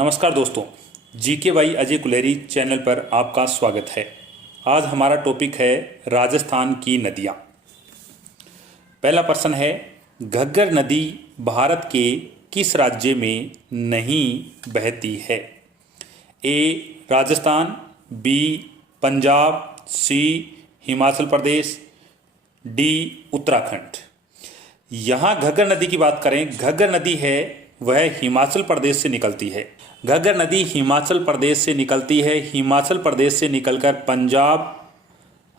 नमस्कार दोस्तों, GK by Ajay Kuleri channel पर आपका स्वागत है। आज हमारा टॉपिक है राजस्थान की नदियाँ। पहला प्रश्न है, घग्गर नदी भारत के किस राज्य में नहीं बहती है? ए राजस्थान, बी पंजाब, सी हिमाचल प्रदेश, डी उत्तराखंड। यहाँ घग्गर नदी की बात करें, घग्गर नदी है वह हिमाचल प्रदेश से निकलती है। घग्गर नदी हिमाचल प्रदेश से निकलती है। हिमाचल प्रदेश से निकलकर पंजाब,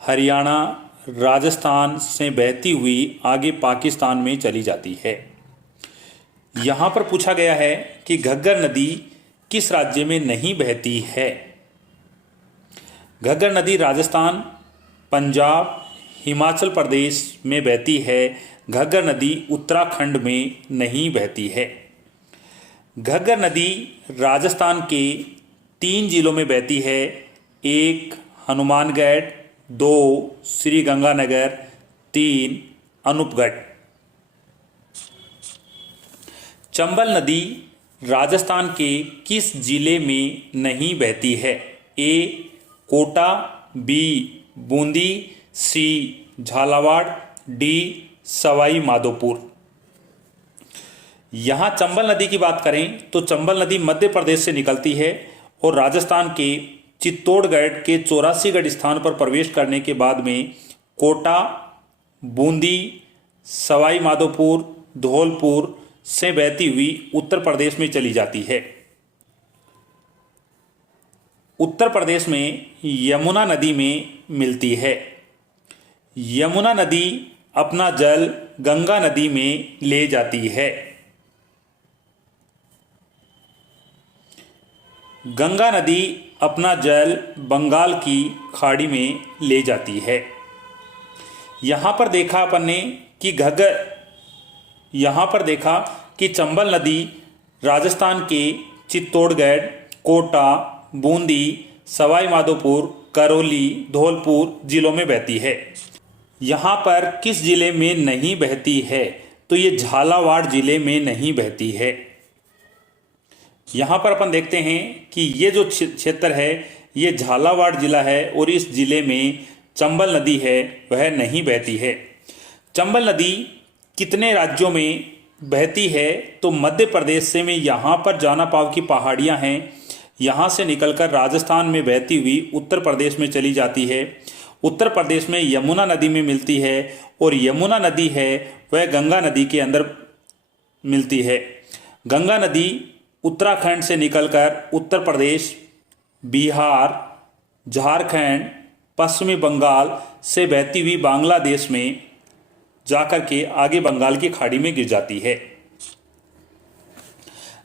हरियाणा, राजस्थान से बहती हुई आगे पाकिस्तान में चली जाती है। यहाँ पर पूछा गया है कि घग्गर नदी किस राज्य में नहीं बहती है? घग्गर नदी राजस्थान, पंजाब, हिमाचल प्रदेश में बहती है। घग्गर नदी उत्तराखंड में नहीं बहती है। घग्गर नदी राजस्थान के 3 जिलों में बहती है। 1 हनुमानगढ़, 2 श्री गंगानगर, 3 अनूपगढ़। चंबल नदी राजस्थान के किस जिले में नहीं बहती है? ए कोटा, बी बूंदी, सी झालावाड़, डी सवाई माधोपुर। यहाँ चंबल नदी की बात करें तो चंबल नदी मध्य प्रदेश से निकलती है और राजस्थान के चित्तौड़गढ़ के 84गढ़ स्थान पर प्रवेश करने के बाद में कोटा, बूंदी, सवाई माधोपुर, धौलपुर से बहती हुई उत्तर प्रदेश में चली जाती है। उत्तर प्रदेश में यमुना नदी में मिलती है। यमुना नदी अपना जल गंगा नदी में ले जाती है। गंगा नदी अपना जल बंगाल की खाड़ी में ले जाती है। यहाँ पर देखा अपन ने कि चंबल नदी राजस्थान के चित्तौड़गढ़, कोटा, बूंदी, सवाई माधोपुर, करौली, धौलपुर जिलों में बहती है। यहाँ पर किस जिले में नहीं बहती है? तो ये झालावाड़ जिले में नहीं बहती है। यहाँ पर अपन देखते हैं कि ये जो क्षेत्र है ये झालावाड़ जिला है और इस जिले में चंबल नदी है वह नहीं बहती है। चंबल नदी कितने राज्यों में बहती है? तो मध्य प्रदेश से में यहाँ पर जाना पाव की पहाड़ियाँ हैं, यहाँ से निकलकर राजस्थान में बहती हुई उत्तर प्रदेश में चली जाती है। उत्तर प्रदेश में यमुना नदी में मिलती है और यमुना नदी है वह गंगा नदी के अंदर मिलती है। गंगा नदी उत्तराखंड से निकलकर उत्तर प्रदेश, बिहार, झारखंड, पश्चिमी बंगाल से बहती हुई बांग्लादेश में जाकर के आगे बंगाल की खाड़ी में गिर जाती है।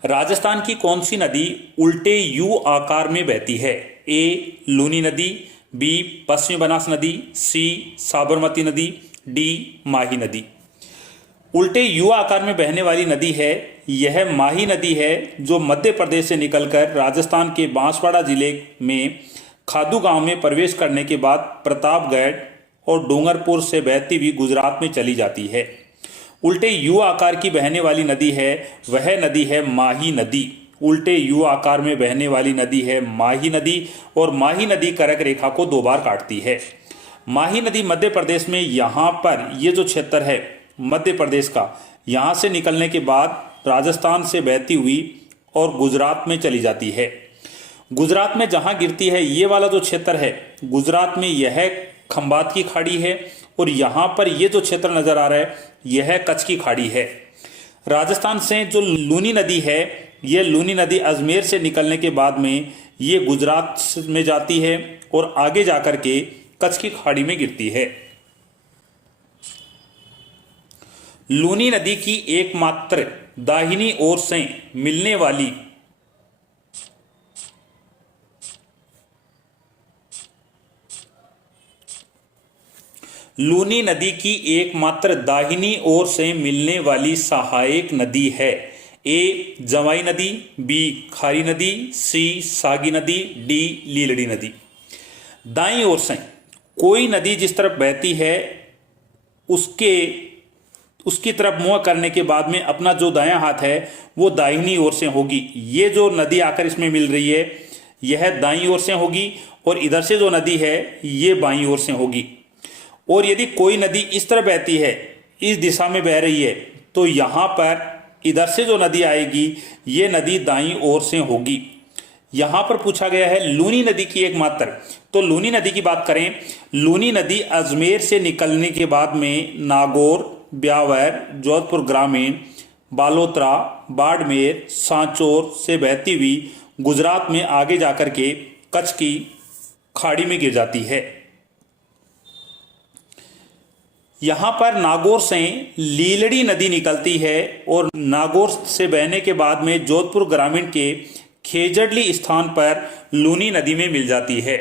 राजस्थान की कौन सी नदी उल्टे यू आकार में बहती है? ए लूनी नदी, बी पश्चिमी बनास नदी, सी साबरमती नदी, डी माही नदी। उल्टे यू आकार में बहने वाली नदी है यह माही नदी है, जो मध्य प्रदेश से निकलकर राजस्थान के बांसवाड़ा जिले में खादू गांव में प्रवेश करने के बाद प्रतापगढ़ और डूंगरपुर से बहती हुई गुजरात में चली जाती है। उल्टे यू आकार की बहने वाली नदी है वह नदी है माही नदी। उल्टे यू आकार में बहने वाली नदी है माही नदी और माही नदी कर्क रेखा को 2 बार काटती है। माही नदी मध्य प्रदेश में यहाँ पर ये जो क्षेत्र है मध्य प्रदेश का, यहाँ से निकलने के बाद राजस्थान से बहती हुई और गुजरात में चली जाती है। गुजरात में जहाँ गिरती है ये वाला जो क्षेत्र है गुजरात में यह खंबात की खाड़ी है और यहाँ पर ये जो क्षेत्र नजर आ रहा है यह कच्छ की खाड़ी है। राजस्थान से जो लूनी नदी है यह लूनी नदी अजमेर से निकलने के बाद में ये गुजरात में जाती है और आगे जाकर के कच्छ की खाड़ी में गिरती है। लूनी नदी की एकमात्र दाहिनी ओर से मिलने वाली लूनी नदी की एकमात्र दाहिनी ओर से मिलने वाली सहायक नदी है। ए जवाई नदी, बी खारी नदी, सी सागी नदी, डी लीलड़ी नदी। दाईं ओर से कोई नदी जिस तरफ बहती है उसके उसकी तरफ मुंह करने के बाद में अपना जो दायां हाथ है वो दाहिनी ओर से होगी। ये जो नदी आकर इसमें मिल रही है यह दाईं ओर से होगी और इधर से जो नदी है ये बाईं ओर से होगी। और यदि कोई नदी इस तरह बहती है, इस दिशा में बह रही है, तो यहाँ पर इधर से जो नदी आएगी ये नदी दाईं ओर से होगी। यहाँ पर पूछा गया है लूनी नदी की एक मात्र। तो लूनी नदी की बात करें, लूनी नदी अजमेर से निकलने के बाद में नागौर, ब्यावर, जोधपुर ग्रामीण, बालोतरा, बाड़मेर, सांचौर से बहती हुई गुजरात में आगे जाकर के कच्छ की खाड़ी में गिर जाती है। यहाँ पर नागौर से लीलड़ी नदी निकलती है और नागौर से बहने के बाद में जोधपुर ग्रामीण के खेजड़ली स्थान पर लूनी नदी में मिल जाती है।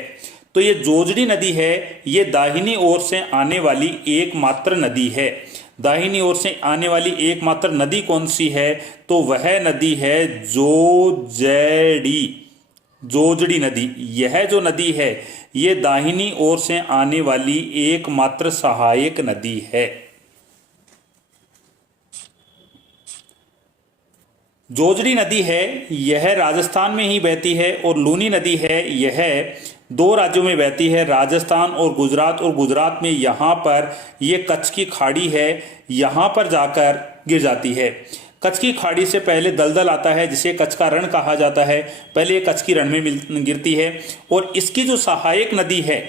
तो ये जोजड़ी नदी है, ये दाहिनी ओर से आने वाली एकमात्र नदी है। दाहिनी ओर से आने वाली एकमात्र नदी कौन सी है? तो वह नदी है जोजड़ी नदी। यह जो नदी है ये दाहिनी ओर से आने वाली एकमात्र सहायक नदी है। जोजड़ी नदी है यह राजस्थान में ही बहती है और लूनी नदी है यह दो राज्यों में बहती है, राजस्थान और गुजरात में यहाँ पर ये कच्छ की खाड़ी है, यहाँ पर जाकर गिर जाती है। कच्छ की खाड़ी से पहले दलदल आता है जिसे कच्छ का रण कहा जाता है। पहले ये कच्छ की रण में गिरती है और इसकी जो सहायक नदी है,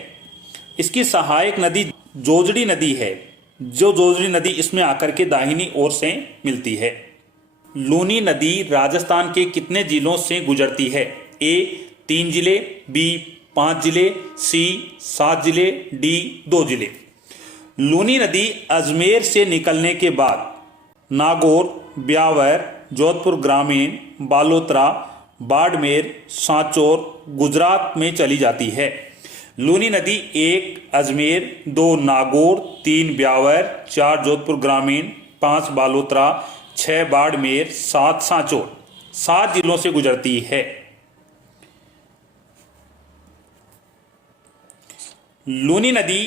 इसकी सहायक नदी जोजड़ी नदी है। जो जोजड़ी नदी इसमें आकर के दाहिनी ओर से मिलती है। लूनी नदी राजस्थान के कितने जिलों से गुजरती है? ए 3 जिले, बी 5 जिले, सी 7 जिले, डी 2 जिले। लूनी नदी अजमेर से निकलने के बाद नागौर, ब्यावर, जोधपुर ग्रामीण, बालोतरा, बाड़मेर, सांचौर, गुजरात में चली जाती है। लूनी नदी 1 अजमेर, 2 नागौर, 3 ब्यावर, 4 जोधपुर ग्रामीण, 5 बालोतरा, 6 बाड़मेर, 7 सांचौर, 7 जिलों से गुजरती है। लूनी नदी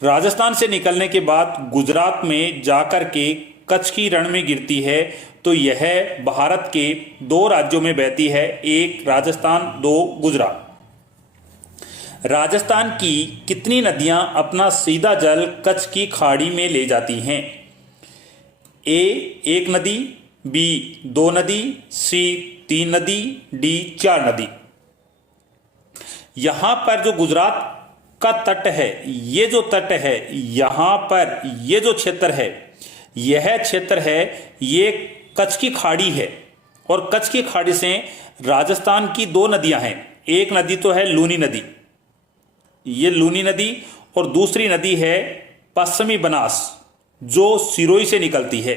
राजस्थान से निकलने के बाद गुजरात में जाकर के कच्छ की रण में गिरती है। तो यह भारत के 2 राज्यों में बहती है, एक राजस्थान, 2 गुजरात। राजस्थान की कितनी नदियां अपना सीधा जल कच्छ की खाड़ी में ले जाती हैं? ए 1 नदी, बी 2 नदी, सी 3 नदी, डी 4 नदी। यहां पर जो गुजरात का तट है, ये जो तट है, यहां पर ये जो क्षेत्र है, यह क्षेत्र है ये कच्छ की खाड़ी है और कच्छ की खाड़ी से राजस्थान की 2 नदियां हैं। एक नदी तो है लूनी नदी, ये लूनी नदी, और दूसरी नदी है पश्चिमी बनास जो सिरोही से निकलती है।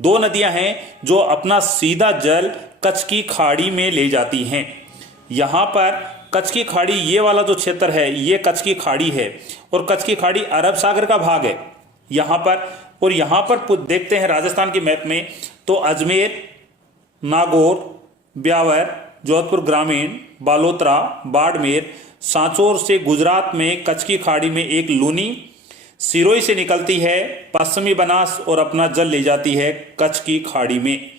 2 नदियां हैं जो अपना सीधा जल कच्छ की खाड़ी में ले जाती हैं। यहां पर कच्छ की खाड़ी, ये वाला जो क्षेत्र है ये कच्छ की खाड़ी है और कच्छ की खाड़ी अरब सागर का भाग है यहाँ पर। और यहाँ पर देखते हैं राजस्थान के मैप में, तो अजमेर, नागौर, ब्यावर, जोधपुर ग्रामीण, बालोतरा, बाड़मेर, सांचौर से गुजरात में कच्छ की खाड़ी में एक लूनी सिरोही से निकलती है पश्चिमी बनास और अपना जल ले जाती है कच्छ की खाड़ी में।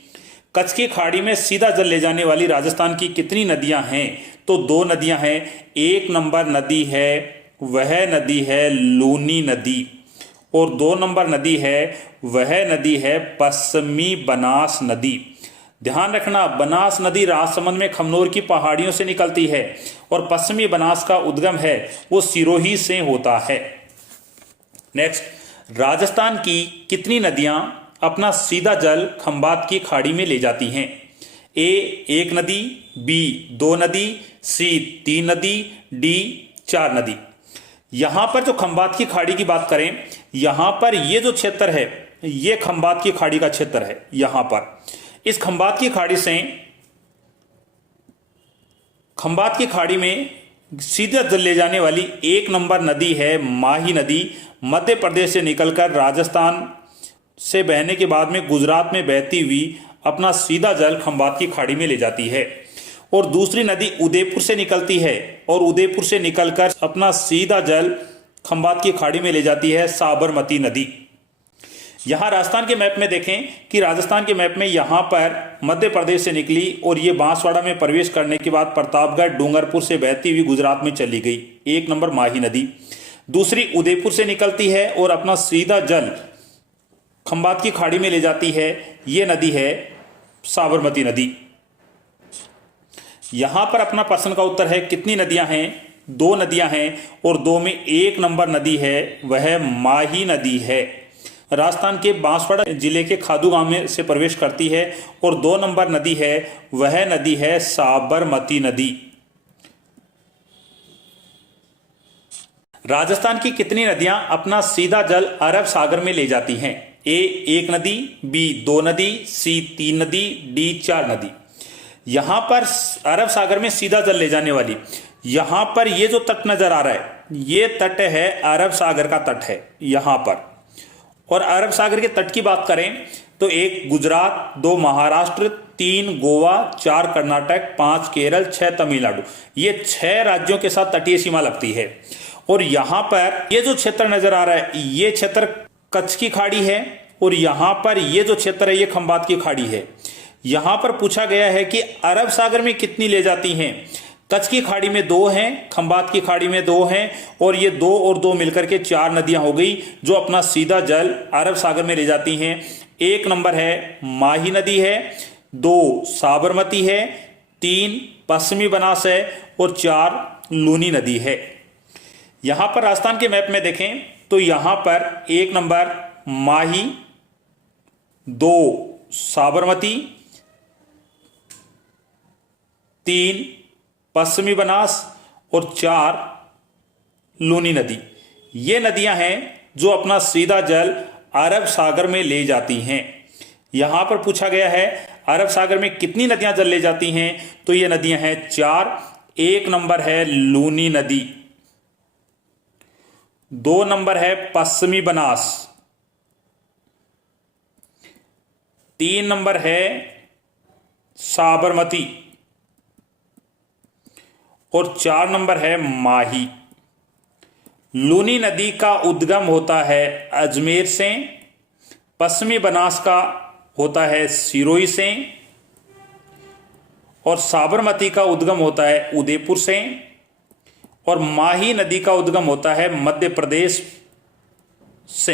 कच्छ की खाड़ी में सीधा जल ले जाने वाली राजस्थान की कितनी नदियां हैं? तो 2 नदियां हैं। 1 नंबर नदी है वह नदी है लूनी नदी और 2 नंबर नदी है वह नदी है पश्चिमी बनास नदी। ध्यान रखना, बनास नदी राजसमंद में खमनोर की पहाड़ियों से निकलती है और पश्चिमी बनास का उद्गम है वो सिरोही से होता है। नेक्स्ट, राजस्थान की कितनी नदियां अपना सीधा जल खंबात की खाड़ी में ले जाती हैं? ए 1 नदी, बी 2 नदी, सी 3 नदी, डी 4 नदी। यहां पर जो खंबात की खाड़ी की बात करें, यहां पर ये जो क्षेत्र है ये खंबात की खाड़ी का क्षेत्र है। यहां पर इस खंबात की खाड़ी से, खंबात की खाड़ी में सीधा जल ले जाने वाली 1 नंबर नदी है माही नदी। मध्य प्रदेश से निकलकर राजस्थान से बहने के बाद में गुजरात में बहती हुई अपना सीधा जल खंबात की खाड़ी में ले जाती है। और दूसरी नदी उदयपुर से निकलती है और उदयपुर से निकलकर अपना सीधा जल खंबात की खाड़ी में ले जाती है साबरमती नदी। यहाँ राजस्थान के मैप में देखें कि राजस्थान के मैप में यहाँ पर मध्य प्रदेश से निकली और ये बांसवाड़ा में प्रवेश करने के बाद प्रतापगढ़ डूंगरपुर से बहती हुई गुजरात में चली गई। 1 नंबर माही नदी। दूसरी उदयपुर से निकलती है और अपना सीधा जल खंबात की खाड़ी में ले जाती है। ये नदी है साबरमती नदी। यहां पर अपना प्रश्न का उत्तर है कितनी नदियां हैं? 2 नदियां हैं और 2 में 1 नंबर नदी है वह माही नदी है। राजस्थान के बांसवाड़ा जिले के खादू गांव में से प्रवेश करती है और 2 नंबर नदी है वह नदी है साबरमती नदी। राजस्थान की कितनी नदियां अपना सीधा जल अरब सागर में ले जाती हैं? ए 1 नदी, बी 2 नदी, सी 3 नदी, डी 4 नदी। यहां पर अरब सागर में सीधा जल ले जाने वाली, यहां पर ये जो तट नजर आ रहा है ये तट है अरब सागर का तट है यहां पर। और अरब सागर के तट की बात करें तो 1 गुजरात, 2 महाराष्ट्र, 3 गोवा, 4 कर्नाटक, 5 केरल, 6 तमिलनाडु, ये 6 राज्यों के साथ तटीय सीमा लगती है। और यहां पर ये जो क्षेत्र नजर आ रहा है ये क्षेत्र कच्छ की खाड़ी है और यहां पर ये जो क्षेत्र है ये खंबात की खाड़ी है। यहां पर पूछा गया है कि अरब सागर में कितनी ले जाती हैं? कच्छ की खाड़ी में 2 हैं, खंबात की खाड़ी में 2 हैं और ये 2 और 2 मिलकर के 4 नदियां हो गई जो अपना सीधा जल अरब सागर में ले जाती हैं। 1 नंबर है माही नदी है, 2 साबरमती है, 3 पश्चिमी बनास है और 4 लूनी नदी है। यहां पर राजस्थान के मैप में देखें तो यहां पर 1 नंबर माही, 2 साबरमती, 3 पश्चिमी बनास और 4 लूनी नदी, ये नदियां हैं जो अपना सीधा जल अरब सागर में ले जाती हैं। यहां पर पूछा गया है अरब सागर में कितनी नदियां जल ले जाती हैं तो ये नदियां हैं 4। 1 नंबर है लूनी नदी, 2 नंबर है पश्चिमी बनास, 3 नंबर है साबरमती और 4 नंबर है माही। लूनी नदी का उद्गम होता है अजमेर से, पश्चिमी बनास का होता है सिरोही से और साबरमती का उद्गम होता है उदयपुर से और माही नदी का उद्गम होता है मध्य प्रदेश से।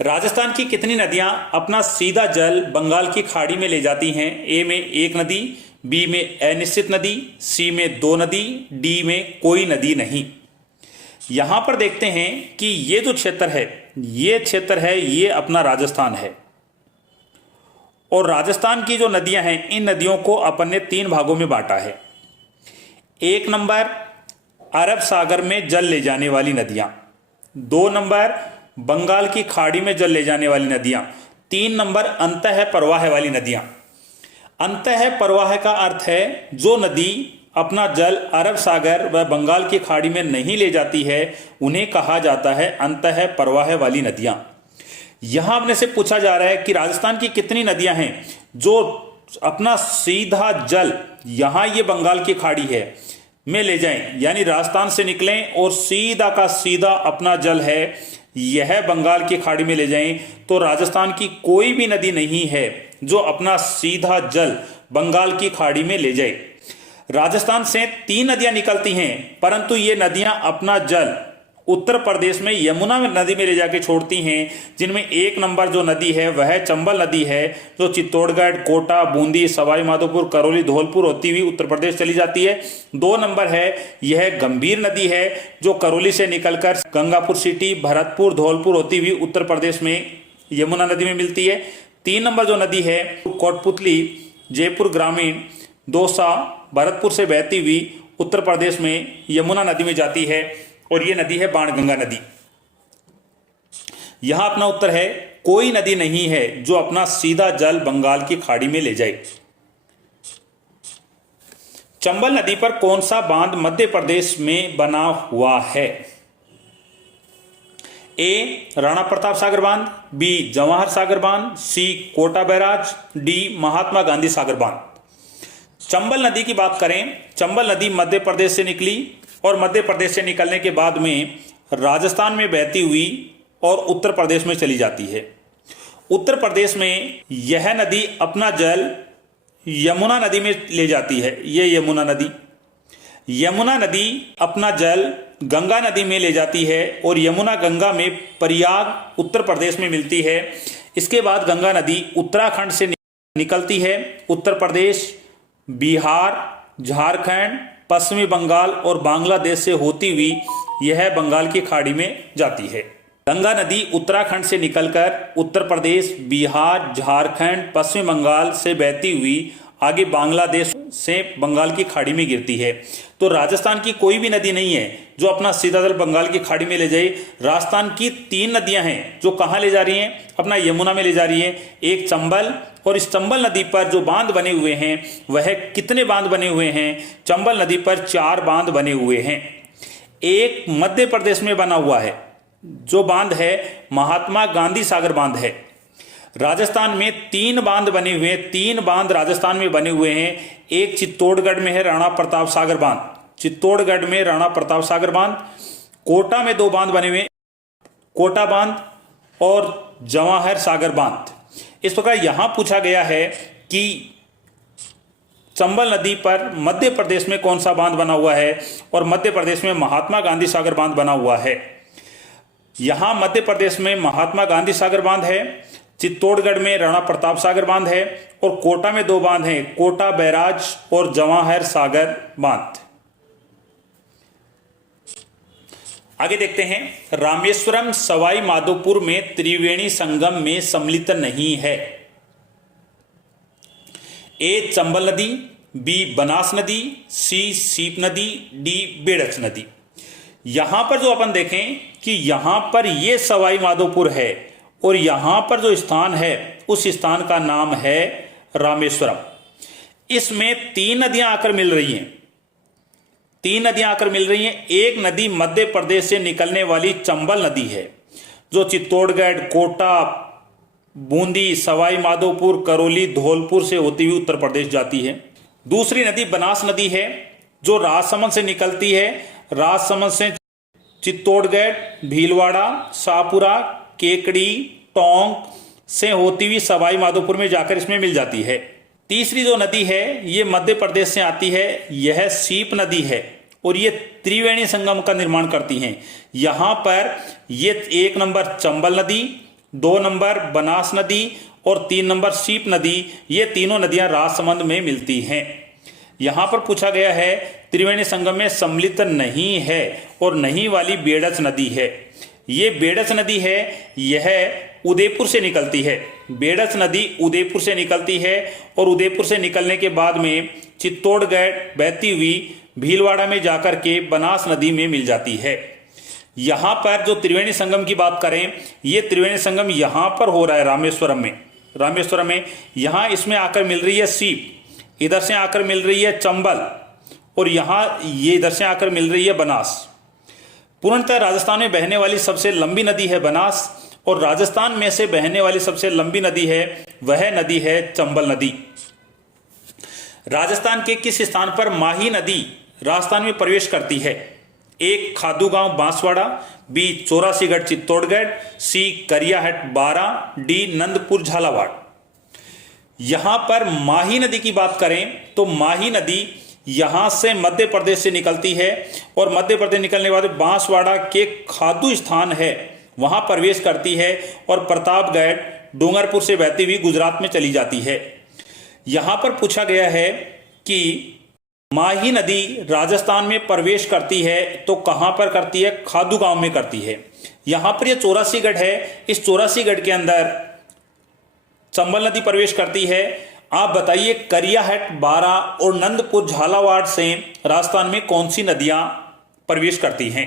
राजस्थान की कितनी नदियां अपना सीधा जल बंगाल की खाड़ी में ले जाती हैं? ए में 1 नदी, बी में अनिश्चित नदी, सी में 2 नदी, डी में कोई नदी नहीं। यहां पर देखते हैं कि ये जो क्षेत्र है ये अपना राजस्थान है और राजस्थान की जो नदियां हैं इन नदियों को अपन ने 3 भागों में बांटा है। 1 नंबर अरब सागर में जल ले जाने वाली नदियां, 2 नंबर बंगाल की खाड़ी में जल ले जाने वाली नदियां, 3 नंबर अंतः प्रवाह वाली नदियां। अंतः प्रवाह का अर्थ है जो नदी अपना जल अरब सागर व बंगाल की खाड़ी में नहीं ले जाती है उन्हें कहा जाता है अंतः प्रवाह वाली नदियां। यहां अपने से पूछा जा रहा है कि राजस्थान की कितनी नदियां हैं जो अपना सीधा जल, यहां ये बंगाल की खाड़ी है, में ले जाएं, यानी राजस्थान से निकलें और सीधा का सीधा अपना जल है यह बंगाल की खाड़ी में ले जाएं, तो राजस्थान की कोई भी नदी नहीं है जो अपना सीधा जल बंगाल की खाड़ी में ले जाए। राजस्थान से 3 नदियां निकलती हैं परंतु ये नदियां अपना जल उत्तर प्रदेश में यमुना नदी में ले जाके छोड़ती हैं, जिनमें 1 नंबर जो नदी है वह चंबल नदी है जो चित्तौड़गढ़, कोटा, बूंदी, सवाई माधोपुर, करौली, धौलपुर होती हुई उत्तर प्रदेश चली जाती है। 2 नंबर है यह गंभीर नदी है जो करौली से निकलकर गंगापुर सिटी, भरतपुर, धौलपुर होती हुई उत्तर प्रदेश में यमुना नदी में मिलती है। 3 नंबर जो नदी है कोटपुतली, जयपुर ग्रामीण, दौसा, भरतपुर से बहती हुई उत्तर प्रदेश में यमुना नदी में जाती है और यह नदी है बाणगंगा नदी। यहां अपना उत्तर है कोई नदी नहीं है जो अपना सीधा जल बंगाल की खाड़ी में ले जाए। चंबल नदी पर कौन सा बांध मध्य प्रदेश में बना हुआ है? ए राणा प्रताप सागर बांध, बी जवाहर सागर बांध, सी कोटा बैराज, डी महात्मा गांधी सागर बांध। चंबल नदी की बात करें, चंबल नदी मध्य प्रदेश से निकली और मध्य प्रदेश से निकलने के बाद में राजस्थान में बहती हुई और उत्तर प्रदेश में चली जाती है। उत्तर प्रदेश में यह नदी अपना जल यमुना नदी में ले जाती है। ये यमुना नदी अपना जल गंगा नदी में ले जाती है और यमुना गंगा में प्रयाग उत्तर प्रदेश में मिलती है। इसके बाद गंगा नदी उत्तराखंड से निकलती है। उत्तर प्रदेश, बिहार, झारखंड, पश्चिमी बंगाल और बांग्लादेश से होती हुई यह बंगाल की खाड़ी में जाती है। गंगा नदी उत्तराखंड से निकलकर उत्तर प्रदेश, बिहार, झारखंड, पश्चिम बंगाल से बहती हुई आगे बांग्लादेश से बंगाल की खाड़ी में गिरती है। तो राजस्थान की कोई भी नदी नहीं है जो अपना सीधा जल बंगाल की खाड़ी में ले जाए। राजस्थान की 3 नदियां हैं जो कहाँ ले जा रही हैं, अपना यमुना में ले जा रही हैं। एक चंबल, और इस चंबल नदी पर जो बांध बने हुए हैं वह कितने बांध बने हुए हैं? चंबल नदी पर 4 बांध बने हुए हैं। एक मध्य प्रदेश में बना हुआ है जो बांध है महात्मा गांधी सागर बांध है। राजस्थान में 3 बांध बने हुए हैं, 3 बांध राजस्थान में बने हुए हैं। एक चित्तौड़गढ़ में है राणा प्रताप सागर बांध, चित्तौड़गढ़ में राणा प्रताप सागर बांध। कोटा में 2 बांध बने हुए, कोटा बांध और जवाहर सागर बांध। इस प्रकार यहां पूछा गया है कि चंबल नदी पर मध्य प्रदेश में कौन सा बांध बना हुआ है, और मध्य प्रदेश में महात्मा गांधी सागर बांध बना हुआ है। यहां मध्य प्रदेश में महात्मा गांधी सागर बांध है, चित्तौड़गढ़ में राणा प्रताप सागर बांध है और कोटा में 2 बांध हैं, कोटा बैराज और जवाहर सागर बांध। आगे देखते हैं, रामेश्वरम सवाई माधोपुर में त्रिवेणी संगम में सम्मिलित नहीं है। ए चंबल नदी, बी बनास नदी, सी सीप नदी, डी बेड़च नदी। यहां पर जो अपन देखें कि यहां पर यह सवाई माधोपुर है और यहां पर जो स्थान है उस स्थान का नाम है रामेश्वरम। इसमें 3 नदियां आकर मिल रही हैं, 3 नदियां आकर मिल रही हैं। एक नदी मध्य प्रदेश से निकलने वाली चंबल नदी है जो चित्तौड़गढ़, कोटा, बूंदी, सवाई माधोपुर, करौली, धौलपुर से होती हुई उत्तर प्रदेश जाती है। दूसरी नदी बनास नदी है जो राजसमंद से निकलती है। राजसमंद से चित्तौड़गढ़, भीलवाड़ा, शाहपुरा, केकड़ी, टोंक से होती हुई सवाई माधोपुर में जाकर इसमें मिल जाती है। तीसरी जो नदी है ये मध्य प्रदेश से आती है, यह सीप नदी है और ये त्रिवेणी संगम का निर्माण करती हैं। यहां पर ये 1 नंबर चंबल नदी, 2 नंबर बनास नदी और 3 नंबर सीप नदी, ये तीनों नदियां राजसमंद में मिलती हैं। यहां पर पूछा गया है त्रिवेणी संगम में सम्मिलित नहीं है और नहीं वाली बेड़च नदी है। ये बेड़च नदी है, यह उदयपुर से निकलती है। बेड़च नदी उदयपुर से निकलती है और उदयपुर से निकलने के बाद में चित्तौड़गढ़ बहती हुई भीलवाड़ा में जाकर के बनास नदी में मिल जाती है। यहां पर जो त्रिवेणी संगम की बात करें, ये त्रिवेणी संगम यहां पर हो रहा है रामेश्वरम में। यहां इसमें आकर मिल रही है सीप, इधर से आकर मिल रही है चंबल और यहां ये इधर से आकर मिल रही है बनास। पूर्णतः राजस्थान में बहने वाली सबसे लंबी नदी है बनास और राजस्थान में से बहने वाली सबसे लंबी नदी है वह नदी है चंबल नदी। राजस्थान के किस स्थान पर माही नदी राजस्थान में प्रवेश करती है? एक खादू गांव बांसवाड़ा, बी चौरासीगढ़ चित्तौड़गढ़, सी करियाहट बारा, डी नंदपुर झालावाड़। यहां पर माही नदी की बात करें तो माही नदी यहां से मध्य प्रदेश से निकलती है और मध्य प्रदेश निकलने के बाद बांसवाड़ा के खादू स्थान है वहां प्रवेश करती है और प्रतापगढ़ डूंगरपुर से बहती हुई गुजरात में चली जाती है। यहां पर पूछा गया है कि माही नदी राजस्थान में प्रवेश करती है तो कहां पर करती है? खादू गांव में करती है। यहां पर यह चौरासीगढ़ है, इस चौरासीगढ़ के अंदर चंबल नदी प्रवेश करती है। आप बताइए करियाहट बारा और नंदपुर झालावाड़ से राजस्थान में कौन सी नदियां प्रवेश करती हैं?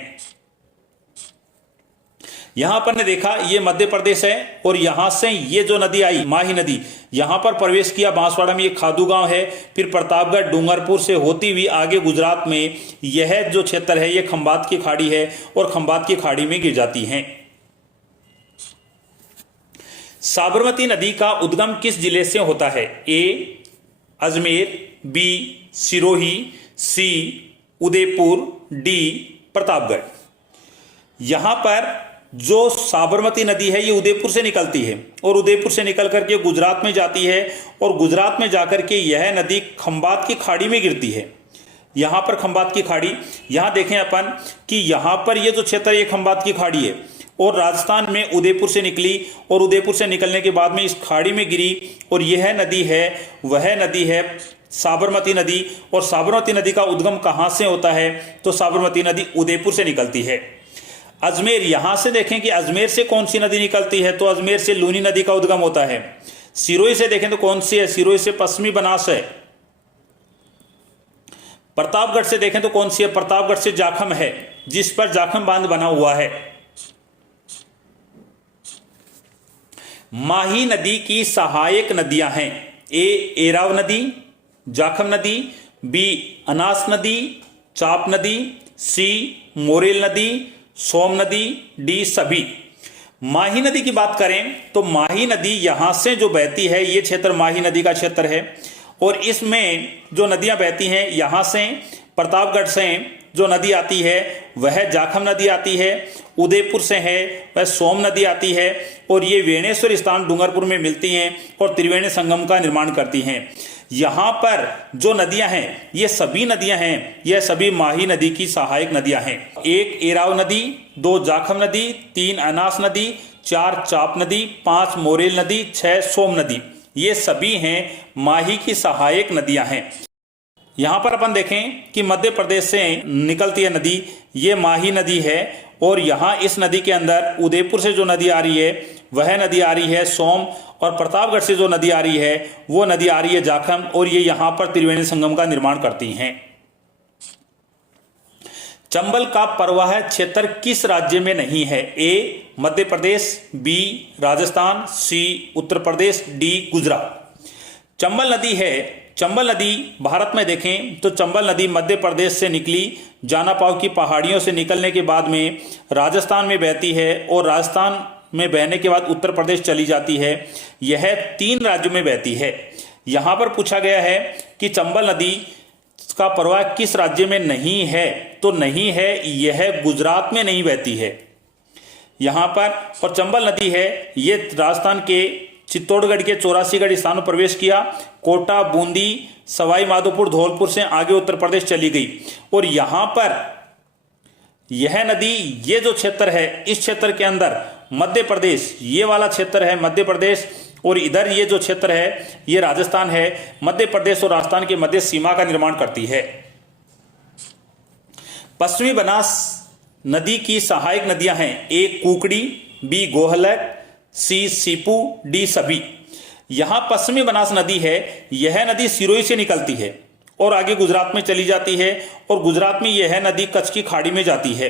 यहां पर ने देखा ये मध्य प्रदेश है और यहां से ये जो नदी आई माही नदी यहां पर प्रवेश किया बांसवाड़ा में, ये खादू गांव है। फिर प्रतापगढ़ डूंगरपुर से होती हुई आगे गुजरात में यह जो क्षेत्र है ये खंबात की खाड़ी है और खंबात की खाड़ी में गिर जाती हैं। साबरमती नदी का उद्गम किस जिले से होता है? ए अजमेर, बी सिरोही, सी उदयपुर, डी प्रतापगढ़। यहां पर जो साबरमती नदी है ये उदयपुर से निकलती है और उदयपुर से निकल करके गुजरात में जाती है और गुजरात में जाकर के यह नदी खंबात की खाड़ी में गिरती है। यहाँ पर खंबात की खाड़ी, यहाँ देखें अपन कि यहाँ पर ये जो क्षेत्र ये खंबात की खाड़ी है और राजस्थान में उदयपुर से निकली और उदयपुर से निकलने के बाद में इस खाड़ी में गिरी और यह नदी है, वह नदी है साबरमती नदी। और साबरमती नदी का उद्गम कहाँ से होता है? तो साबरमती नदी उदयपुर से निकलती है। अजमेर, यहां से देखें कि अजमेर से कौन सी नदी निकलती है? तो अजमेर से लूनी नदी का उद्गम होता है। सिरोही से देखें तो कौन सी है? सिरोही से पश्चिमी बनास है। प्रतापगढ़ से देखें तो कौन सी है? प्रतापगढ़ से जाखम है, जिस पर जाखम बांध बना हुआ है। माही नदी की सहायक नदियां हैं। ए एराव नदी, जाखम नदी, बी अनास नदी, चाप नदी, सी मोरेल नदी, सोम नदी, डी सभी। माही नदी की बात करें तो माही नदी यहां से जो बहती है ये क्षेत्र माही नदी का क्षेत्र है और इसमें जो नदियां बहती हैं यहां से प्रतापगढ़ से जो नदी आती है वह जाखम नदी आती है, उदयपुर से है वह सोम नदी आती है और ये वेणेश्वर स्थान डूंगरपुर में मिलती हैं और त्रिवेणी संगम का निर्माण करती हैं। यहाँ पर जो नदियां हैं ये सभी नदियां हैं, यह सभी माही नदी की सहायक नदियां हैं। एक एराव नदी, दो जाखम नदी, तीन अनास नदी, चार चाप नदी, पांच मोरेल नदी, छह सोम नदी, ये सभी हैं माही की सहायक नदियां हैं। यहाँ पर अपन देखें कि मध्य प्रदेश से निकलती है नदी, ये माही नदी है और यहाँ इस नदी के अंदर उदयपुर से जो नदी आ रही है वह नदी आ रही है सोम और प्रतापगढ़ से जो नदी आ रही है वो नदी आ रही है जाखम और ये यहाँ पर त्रिवेणी संगम का निर्माण करती हैं। चंबल का प्रवाह क्षेत्र किस राज्य में नहीं है? ए मध्य प्रदेश, बी राजस्थान, सी उत्तर प्रदेश, डी गुजरात। चंबल नदी है, चंबल नदी भारत में देखें तो चंबल नदी मध्य प्रदेश से निकली, जानापाव की पहाड़ियों से निकलने के बाद में राजस्थान में बहती है और राजस्थान में बहने के बाद उत्तर प्रदेश चली जाती है। यह 3 राज्यों में बहती है। यहाँ पर पूछा गया है कि चंबल नदी का प्रवाह किस राज्य में नहीं है? तो नहीं है, यह गुजरात में नहीं बहती है यहाँ पर। और चंबल नदी है ये राजस्थान के चित्तौड़गढ़ के 84गढ़ स्थानों प्रवेश किया, कोटा, बूंदी, सवाई माधोपुर, धौलपुर से आगे उत्तर प्रदेश चली गई और यहां पर यह नदी, ये जो क्षेत्र है इस क्षेत्र के अंदर मध्य प्रदेश, ये वाला क्षेत्र है मध्य प्रदेश और इधर ये जो क्षेत्र है ये राजस्थान है। मध्य प्रदेश और राजस्थान के मध्य सीमा का निर्माण करती है। पश्चिमी बनास नदी की सहायक नदियां हैं। ए कुकड़ी, बी गोहलक, सी सीपू, डी सभी। यहां पश्चिमी बनास नदी है, यह नदी सिरोही से निकलती है और आगे गुजरात में चली जाती है और गुजरात में यह नदी कच्छ की खाड़ी में जाती है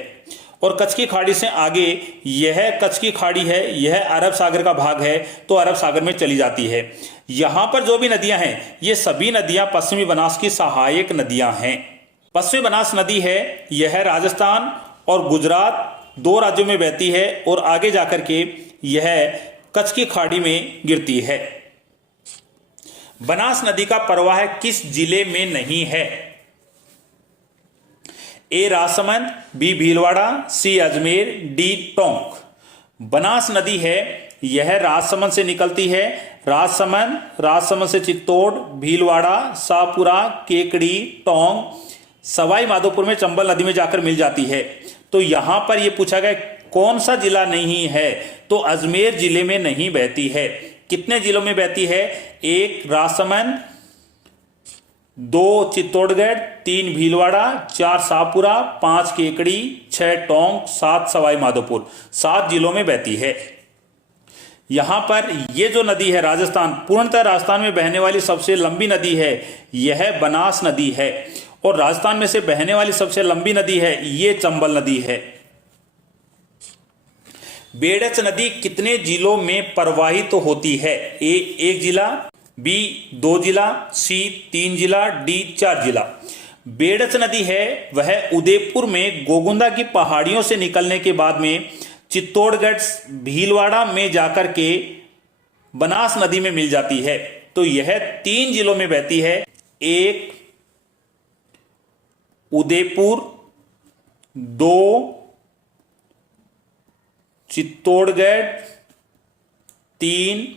और कच्छ की खाड़ी से आगे यह कच्छ की खाड़ी है, यह अरब सागर का भाग है तो अरब सागर में चली जाती है। यहां पर जो भी नदियां हैं ये सभी नदियां पश्चिमी बनास की सहायक नदियां हैं। पश्चिमी बनास नदी है यह राजस्थान और गुजरात 2 राज्यों में बहती है और आगे जाकर के यह कच्छ की खाड़ी में गिरती है। बनास नदी का प्रवाह किस जिले में नहीं है? ए राजसमंद, बी भीलवाड़ा, सी अजमेर, डी टोंक। बनास नदी है यह राजसमंद से निकलती है, राजसमंद से चित्तौड़, भीलवाड़ा, शाहपुरा, केकड़ी, टोंक, सवाई माधोपुर में चंबल नदी में जाकर मिल जाती है। तो यहां पर यह पूछा गया कौन सा जिला नहीं है? तो अजमेर जिले में नहीं बहती है। कितने जिलों में बहती है? 1 राजसमंद, 2 चित्तौड़गढ़, 3 भीलवाड़ा, 4 शाहपुरा, 5 केकड़ी, 6 टोंक, 7 सवाई माधोपुर। 7 जिलों में बहती है। यहां पर यह जो नदी है राजस्थान, पूर्णतः राजस्थान में बहने वाली सबसे लंबी नदी है यह बनास नदी है और राजस्थान में से बहने वाली सबसे लंबी नदी है ये चंबल नदी है। बेड़च नदी कितने जिलों में प्रवाहित तो होती है? ए 1 जिला, बी 2 जिला, सी 3 जिला, डी 4 जिला। बेड़च नदी है वह उदयपुर में गोगुंदा की पहाड़ियों से निकलने के बाद में चित्तौड़गढ़, भीलवाड़ा में जाकर के बनास नदी में मिल जाती है। तो यह 3 जिलों में बहती है। 1 उदयपुर, 2 चित्तौड़गढ़, 3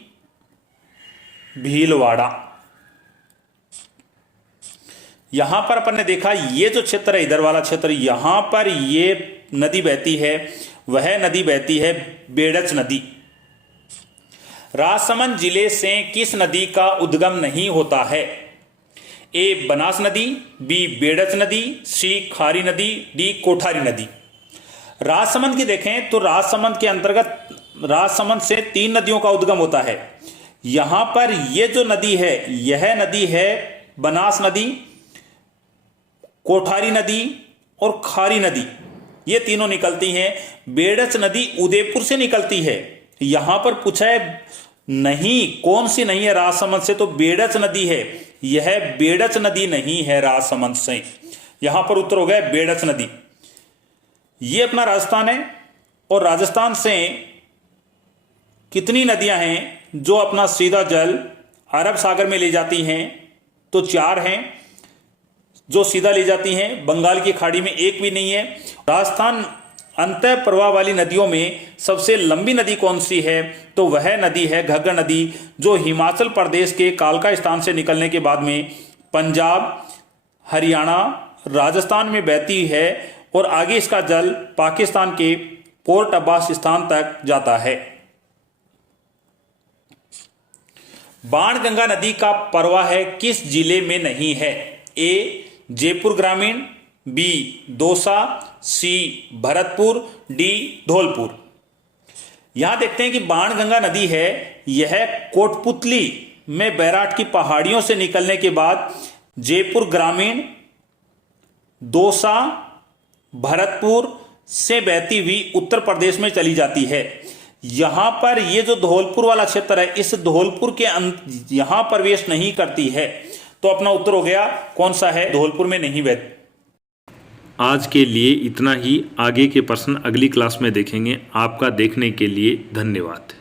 भीलवाड़ा। यहां पर अपन ने देखा ये जो क्षेत्र है, इधर वाला क्षेत्र, यहां पर ये नदी बहती है, वह नदी बहती है बेड़च नदी। राजसमंद जिले से किस नदी का उद्गम नहीं होता है? ए बनास नदी, बी बेड़च नदी, सी खारी नदी, डी कोठारी नदी। राजसमंद की देखें तो राजसमंद के अंतर्गत राजसमंद से 3 नदियों का उद्गम होता है। यहां पर ये जो नदी है, यह नदी है बनास नदी, कोठारी नदी और खारी नदी, ये तीनों निकलती हैं। बेड़च नदी उदयपुर से निकलती है। यहां पर पूछा है नहीं, कौन सी नहीं है राजसमंद से, तो बेड़च नदी है। यह बेड़च नदी नहीं है राजसमंद से। यहां पर उत्तर हो गया बेड़च नदी। ये अपना राजस्थान है, और राजस्थान से कितनी नदियां हैं जो अपना सीधा जल अरब सागर में ले जाती हैं? तो 4 हैं जो सीधा ले जाती हैं। बंगाल की खाड़ी में एक भी नहीं है। राजस्थान अंतः प्रवाह वाली नदियों में सबसे लंबी नदी कौन सी है? तो वह नदी है घग्गर नदी, जो हिमाचल प्रदेश के कालका स्थान से निकलने के बाद में पंजाब, हरियाणा, राजस्थान में बहती है, और आगे इसका जल पाकिस्तान के पोर्ट अब्बास स्थान तक जाता है। बाणगंगा नदी का प्रवाह किस जिले में नहीं है? ए जयपुर ग्रामीण, बी दौसा, सी भरतपुर, डी धौलपुर। यहां देखते हैं कि बाणगंगा नदी है, यह कोटपुतली में बैराट की पहाड़ियों से निकलने के बाद जयपुर ग्रामीण, दौसा, भरतपुर से बहती हुई उत्तर प्रदेश में चली जाती है। यहां पर ये जो धौलपुर वाला क्षेत्र है, इस धौलपुर के यहां प्रवेश नहीं करती है। तो अपना उत्तर हो गया कौन सा है? धौलपुर में नहीं बहती। आज के लिए इतना ही। आगे के प्रश्न अगली क्लास में देखेंगे। आपका देखने के लिए धन्यवाद।